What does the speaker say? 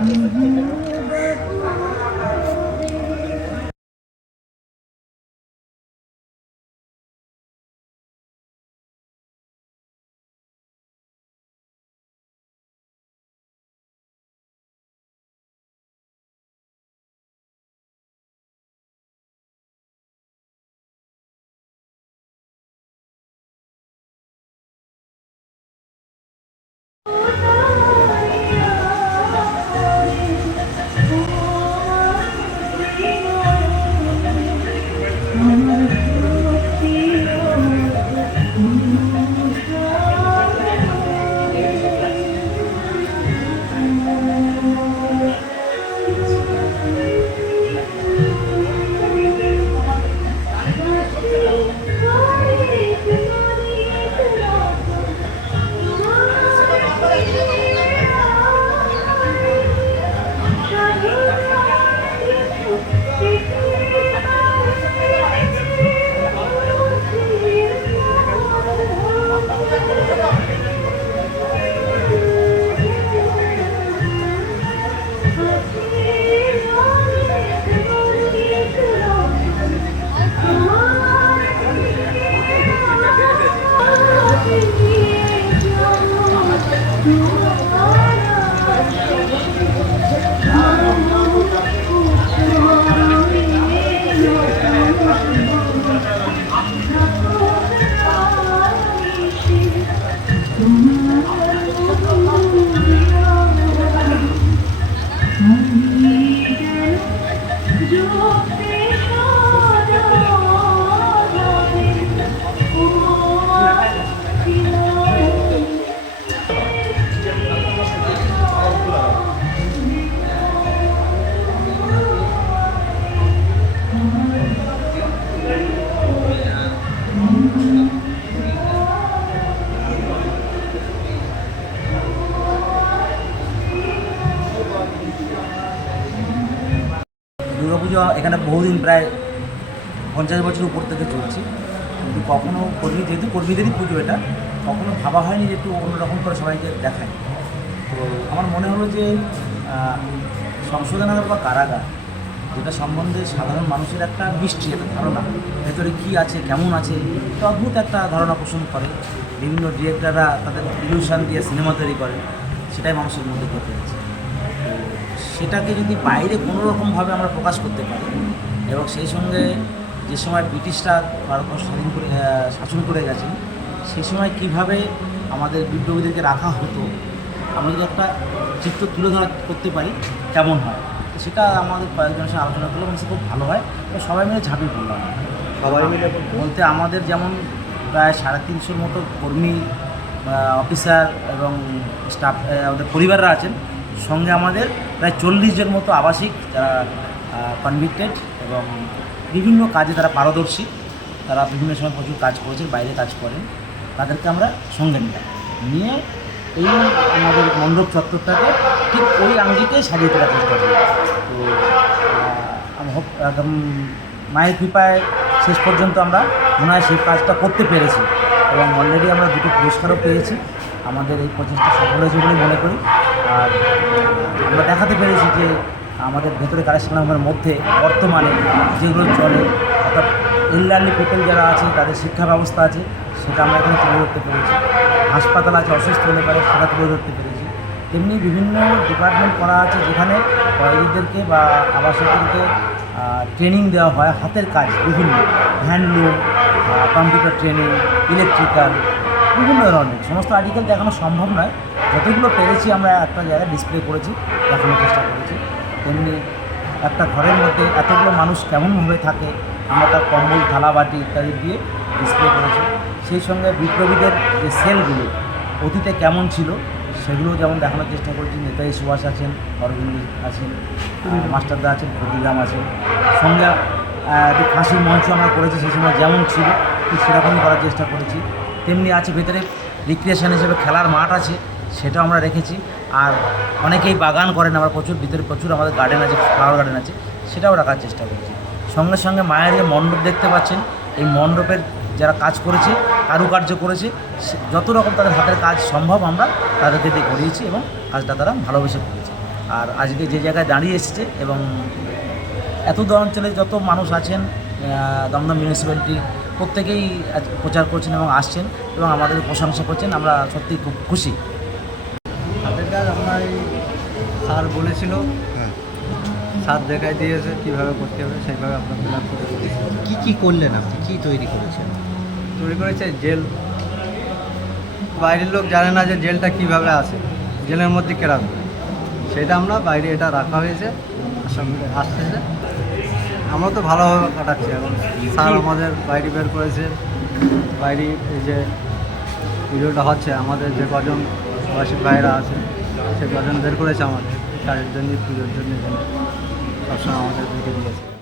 Mm-hmm. Mm-hmm. Durga Puja এখানে বহুদিন প্রায় পঞ্চাশ বছর উপর থেকে চলছে। কিন্তু কখনো কর্মী, যেহেতু কর্মীদেরই পুজো এটা, কখনো ভাবা হয়নি যে একটু অন্যরকম করে সবাইকে দেখায়। তো আমার মনে হলো যে সংশোধনাগার বা কারাগার, যেটা সম্বন্ধে সাধারণ মানুষের একটা মিষ্টি, একটা ধারণা, ভেতরে কী আছে, কেমন আছে, তো অদ্ভুত একটা ধারণা পোষণ করে। বিভিন্ন ডিরেক্টররা তাদের ইলিউশন দিয়ে সিনেমা তৈরি করে সেটাই মানুষের মধ্যে ঘটে আছে। সেটাকে যদি বাইরে কোনো রকমভাবে আমরা প্রকাশ করতে পারি এবং সেই সঙ্গে যে সময় ব্রিটিশরা ভারতবর্ষ স্বাধীন করে শাসন করে গেছেন সেই সময় কীভাবে আমাদের বিপ্লবীদেরকে রাখা হতো আমরা যদি একটা চিত্র তুলে ধরা করতে পারি কেমন হয়? তো সেটা আমাদের কয়েকজনের সাথে আলোচনা করলে মানে খুব ভালো হয়। তো সবাই মিলে ঝাঁপিয়ে পড়লাম। সবাই মিলে বলতে? বলতে আমাদের যেমন প্রায় সাড়ে তিনশোর মতো কর্মী অফিসার এবং স্টাফ আমাদের পরিবাররা আছেন। সঙ্গে আমাদের প্রায় চল্লিশ জন মতো আবাসিক যারা কনভিক্টেড এবং বিভিন্ন কাজে তারা পারদর্শী। তারা বিভিন্ন সময় প্রচুর কাজ করেছেন, বাইরে কাজ করেন। তাদেরকে আমরা সঙ্গে নিলাম। নিয়ে এই আমাদের মণ্ডপ চত্বরটাকে ঠিক ওই আঙ্গিকে সাজিয়ে তোলার চেষ্টা করি তো একদম মায়ের কৃপায় শেষ পর্যন্ত আমরা মনে হয় সেই কাজটা করতে পেরেছি এবং অলরেডি আমরা দুটো পুরস্কারও পেয়েছি। আমাদের এই প্রচেষ্টা সফল হয়েছে বলে মনে করি। আর আমরা দেখাতে পেরেছি যে আমাদের ভেতরে কালেকশনের মধ্যে বর্তমানে যেগুলো চলে, অর্থাৎ এল্ডারলি পিপল যারা আছে, তাদের শিক্ষা ব্যবস্থা আছে, সেটা আমরা এখানে তুলে ধরতে পেরেছি। হাসপাতাল আছে, অসুস্থ হলে পারে, সেটা তুলে ধরতে পেরেছি। তেমনি বিভিন্ন ডিপার্টমেন্ট করা আছে যেখানে কয়েদিদেরকে বা আবাসকদেরকে ট্রেনিং দেওয়া হয় হাতের কাজ বিভিন্ন। হ্যান্ডলুম কম্পিউটার ট্রেনিং ইলেকট্রিক্যাল বিভিন্ন ধরনের। সমস্ত আর্টিকেল দেখানো সম্ভব নয়। যতগুলো পেরেছি আমরা একটা জায়গায় ডিসপ্লে করেছি দেখানোর চেষ্টা করেছি। তেমনি একটা ঘরের মধ্যে এতগুলো মানুষ কেমনভাবে থাকে আমরা তার কম্বল থালা বাটি ইত্যাদি দিয়ে ডিসপ্লে করেছি। সেই সঙ্গে বিপ্লবীদের যে সেলগুলো অতীতে কেমন ছিল সেগুলো যেমন দেখানোর চেষ্টা করেছি। নেতাজি সুভাষ আছেন অরবিন্দ আছেন মাস্টারদা আছেন ক্ষুদিরাম আছেন। সঙ্গে ফাঁসির মঞ্চ আমরা করেছি সেই সময় যেমন ছিল ঠিক সেরকমই করার চেষ্টা করেছি। তেমনি আছে, ভেতরে রিক্রিয়েশন হিসেবে খেলার মাঠ আছে, সেটাও আমরা রেখেছি। আর অনেকেই বাগান করেন, আমরা প্রচুর, ভিতরে প্রচুর আমাদের গার্ডেন আছে ফ্লাওয়ার গার্ডেন আছে, সেটাও রাখার চেষ্টা করেছি। সঙ্গে সঙ্গে মায়ের যে মণ্ডপ দেখতে পাচ্ছেন, এই মণ্ডপের যারা কাজ করেছে, কারুকার্য করেছে যত রকম তাদের হাতের কাজ সম্ভব আমরা তাদেরকে দিয়ে করিয়েছি এবং কাজটা তারা ভালোবেসে করেছে। আর আজকে যে জায়গায় দাঁড়িয়ে এসেছে এবং এত দূর অঞ্চলে যত মানুষ আছেন দমদম মিউনিসিপ্যালিটি প্রত্যেকেই প্রচার করছেন এবং আসছেন এবং আমাদের প্রশংসা করছেন। আমরা সত্যি খুব খুশি। হাতের কাজ আমরা এই স্যার বলেছিল হ্যাঁ। স্যার দেখাই দিয়েছে কীভাবে করতে হবে সেইভাবে আপনার ফিল আপ করে। কি কি করলেন আপনি? কি তৈরি করেছেন? তৈরি করেছে জেল। বাইরের লোক জানে না যে জেলটা কীভাবে আসে জেলের মধ্যে কেরাম। সেটা আমরা বাইরে এটা রাখা হয়েছে আসতেছে। আমরা তো ভালোভাবে কাটাচ্ছি এখন। স্যার আমাদের বাইরে বের করেছে। বাইরে এই যে পুজোটা হচ্ছে আমাদের যে কজন প্রবাসী ভাইরা আছে সে কজন বের করেছে আমাদের। তাদের জন্য পুজোর জন্য সবসময় আমাদের ভিডিও দিয়েছে